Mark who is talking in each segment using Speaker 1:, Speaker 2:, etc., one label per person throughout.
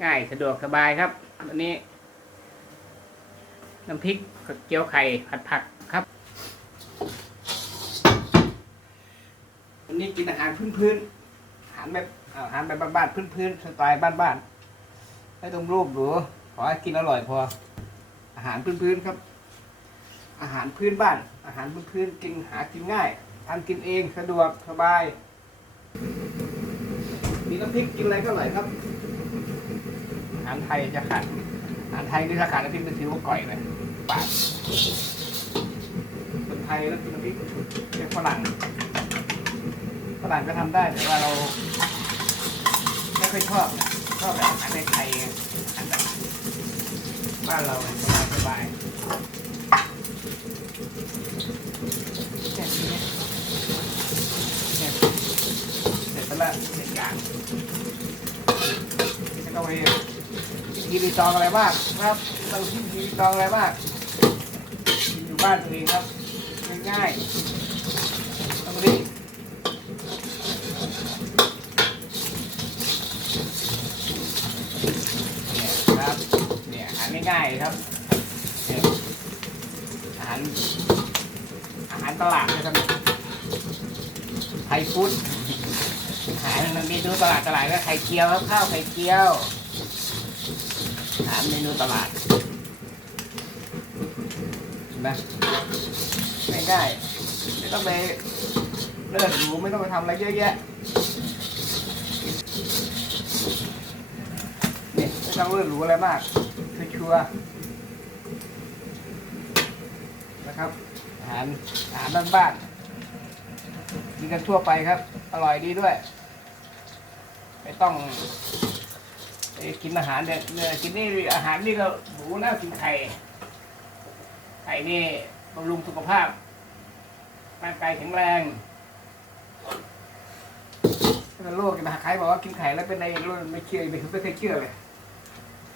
Speaker 1: ง่ายสะดวกสบายครับวันนี้น้ำพริกเกี๊ยวไข่ผัดผักครับวันนี้กินอาหารพื้นๆอาหารแบบอาหารแบบบ้านๆพื้นๆสไตล์บ้านๆไม่ต้องรูปหรูขอให้กินอร่อยพอ อาหารพื้นๆครับ อาหารพื้นบ้าน อาหารพื้นๆกินหากินง่ายทำกินเองสะดวกสบาย มีน้ำพริกกินอะไรก็อร่อยครับ อาหารไทยจะขาดอาหารไทยนี่ถ้าขาดน้ำพริกเป็นถือว่าก่อยเลยปากคนไทยแล้วกินน้ำพริกเป็นฝรั่งฝรั่งก็ทำได้แต่ว่าเราไม่ค่อยชอบนะชอบแบบอาหารไทยอาหารบ้านเราสบายสบายเสร็จแล้วเสร็จอย่างแล้วก็ไป พิธีรีตองอะไรบ้างครับเราพิธีรีตองอะไรบ้างอยู่บ้านตัวเองครับง่ายๆต้องรีบเนี่ยครับเนี่ยอาหารง่ายๆครับเนี่ยอาหารอาหารตลาดนะครับไทยฟู้ดอาหารมันมีดูตลาดตลาดก็ไข่เจียวครับข้าวไข่เจียว หารเมนูตลาดเห็นไหมง่ายๆไม่ต้องไปเลิศหรูไม่ต้องไปทำอะไรเยอะแยะเนี่ยไม่ต้องเลือดหรูอะไรมากชัวร์นะครับอาหารอาหารบ้านๆกินกันทั่วไปครับ อร่อยดีด้วย ไม่ต้อง กินอาหารเนี่ยกินนี่อาหารนี่ก็หรูนะกินไข่ไข่นี่บำรุงสุขภาพร่างกายแข็งแรงโรคกินอาหารใครบอกว่ากินไข่แล้วเป็นในโรคไม่เชื่อไม่ไม่เคยเชื่อเลย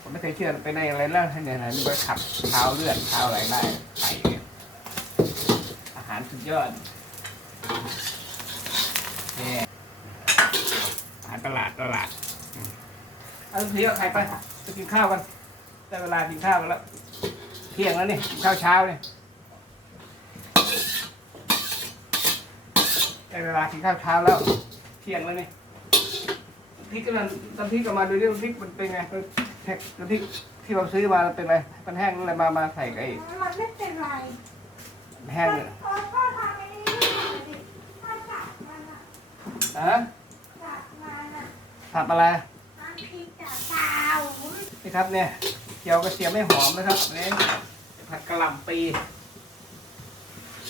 Speaker 1: ผมไม่เคยเชื่อเป็นในอะไรแล้วเนี่ยนะนี่มันขับเท้าเลือดเท้าอะไรได้ไข่อาหารสุดยอดนี่อาหารตลาดตลาด เอาเที่ยวใครไปไปกินข้าวกันได้เวลากินข้าวกันแล้ว เที่ยงแล้วนี่กินข้าวเช้าเนี่ยได้เวลากินข้าวเช้าแล้ว เที่ยงแล้วนี่พริกก็มันน้ำพริกก็มาดูดิน้ำพริกมันเป็นไงมันแพ็คน้ำพริกที่เราซื้อมามันเป็นไงมันแห้งอะไรมามาใส่กับไอ้
Speaker 2: มันไม่เป็นไร
Speaker 1: แห้งเนี่ย
Speaker 2: พ่อพ่อทำไอ้นี่ดิพ่อจับมันอะ
Speaker 1: ฮะ
Speaker 2: จับมันอะ
Speaker 1: ผัดอะไร
Speaker 2: น้ำพริกจับเปล่า
Speaker 1: นี่ครับเนี่ยเจียวกระเทียมไม่หอมนะครับอันนี่ผัดกะหล่ำปี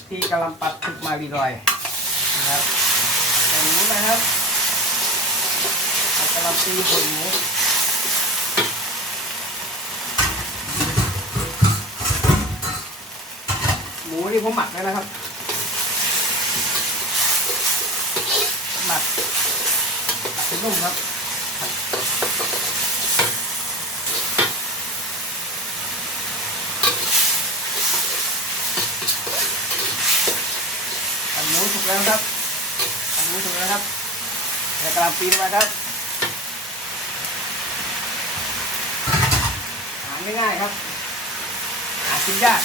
Speaker 1: ที่กะหล่ำปัดถึกมาดีรอยนะครับใส่หมูนะครับผัดกะหล่ำปีผลหมูหมูนี่ผมหมักไว้นะครับหมักหมักเป็นนุ่มครับ อันหมูสุก แล้วครับอันนี้ถูกแล้วครับใส่กระหลำปีลงไปครับหาง่ายๆครับ หากินยาก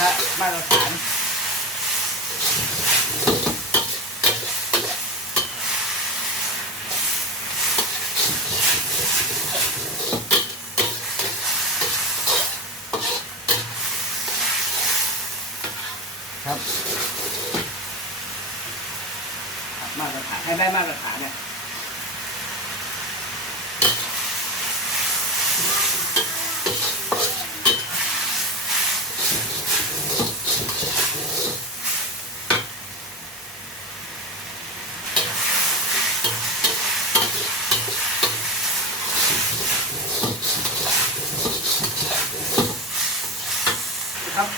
Speaker 1: นี่มาตรฐานครับครับ มาตรฐานให้ได้มาตรฐานเนี่ย ครับ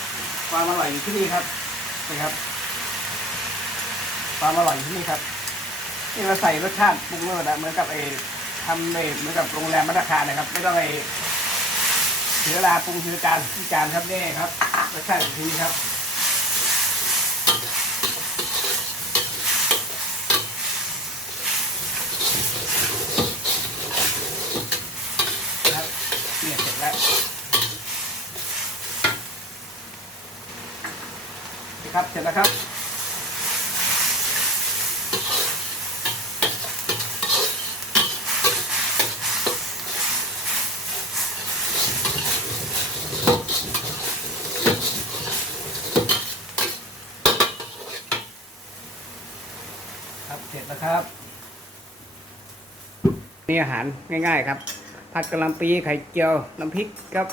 Speaker 1: ความอร่อยอยู่ที่นี่ครับนะครับความอร่อยอยู่ที่นี่ครับนี่เราใส่รสชาติปรุงรสอะเหมือนกับไอ้ทำในเหมือนกับโรงแรมมาตรฐานนะครับ ไม่ต้องไอ้เสียเวลาปรุงเสียการที่จานครับนี่ครับรสชาติอยู่ทีครับครับเนี่ยเสร็จแล้ว ครับเสร็จแล้วครับ ครับเสร็จแล้วครับนี่อาหารง่ายๆครับ ผัดกะหล่ำปีไข่เจียวน้ำพริกครับ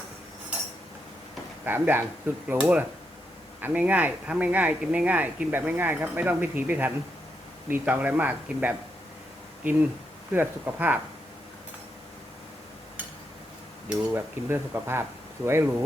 Speaker 1: สามอย่างสุดหรูเลย อันง่ายๆทำง่ายๆกินง่ายๆกินแบบง่ายๆครับ ไม่ต้องพิถีพิถันมีตองอะไรมาก กินแบบกินเพื่อสุขภาพ อยู่แบบกินเพื่อสุขภาพ สวยหรู